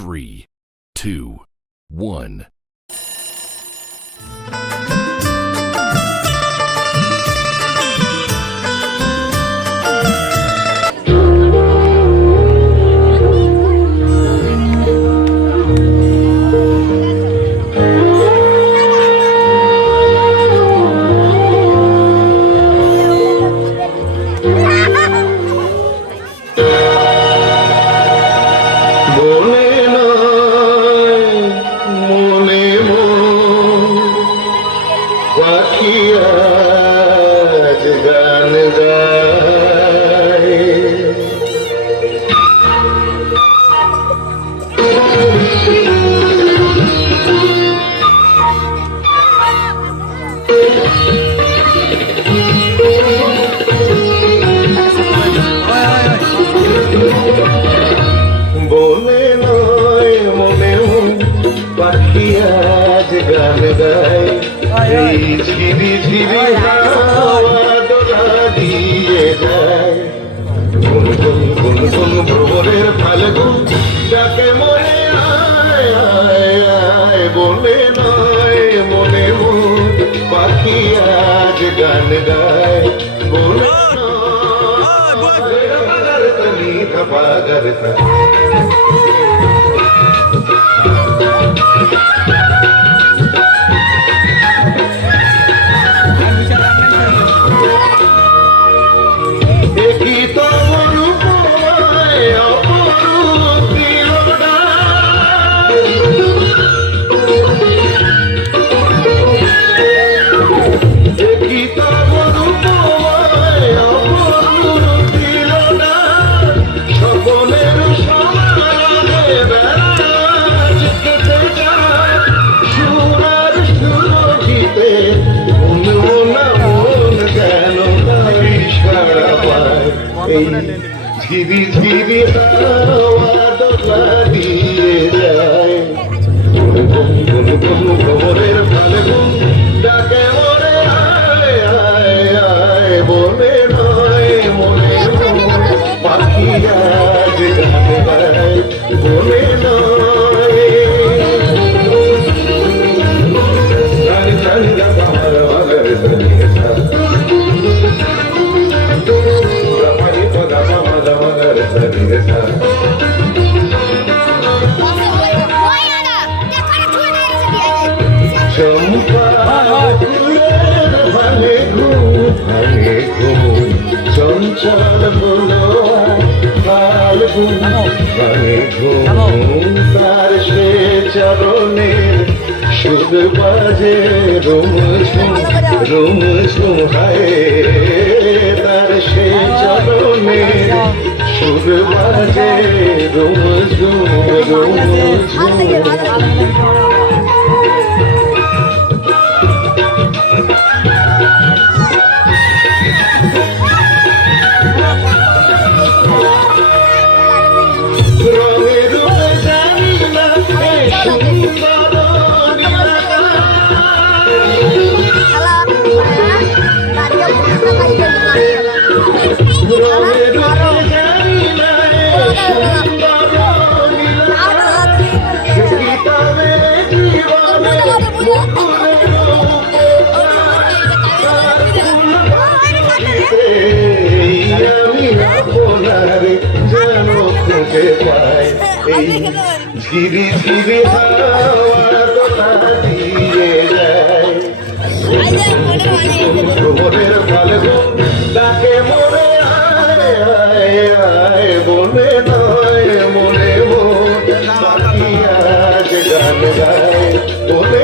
3, 2, 1. ঝিরি ঝিরি হাওয়া দোলা দিয়ে যায়, গুন গুন গুন গুন ভ্রমরের ফাল্গুন ডাকে মনে আয় আয় আয়, বলে নয় মনে মন পাখি আজ গান গায়, বলে নয় তনি পাগার ঝিরি ঝিরি হাওয়া দোলা দিয়ে যায়, ভ্রমরের ফাল্গুন ডাকে মনে আয় আয় আয়, বলে নয় মনে পাখি আজ গান গায়, বলে নয় জানি জানি আমার মগর চঞ্চল বলো ফাল্গুন ভাঙে ঘুম, তার সে চরণের সুর বাজে রুম ঝুম হায়, তার সে চরণের সুর বাজে রুম ঝুম ঝিরি ঝিরি হাওয়া দোলা দিয়ে যায়, ভ্রমরের ফাল্গুন ডাকে মনে আয় আয় আয়, বলে নয় মনে মন পাখি আজ গান গায়, বলে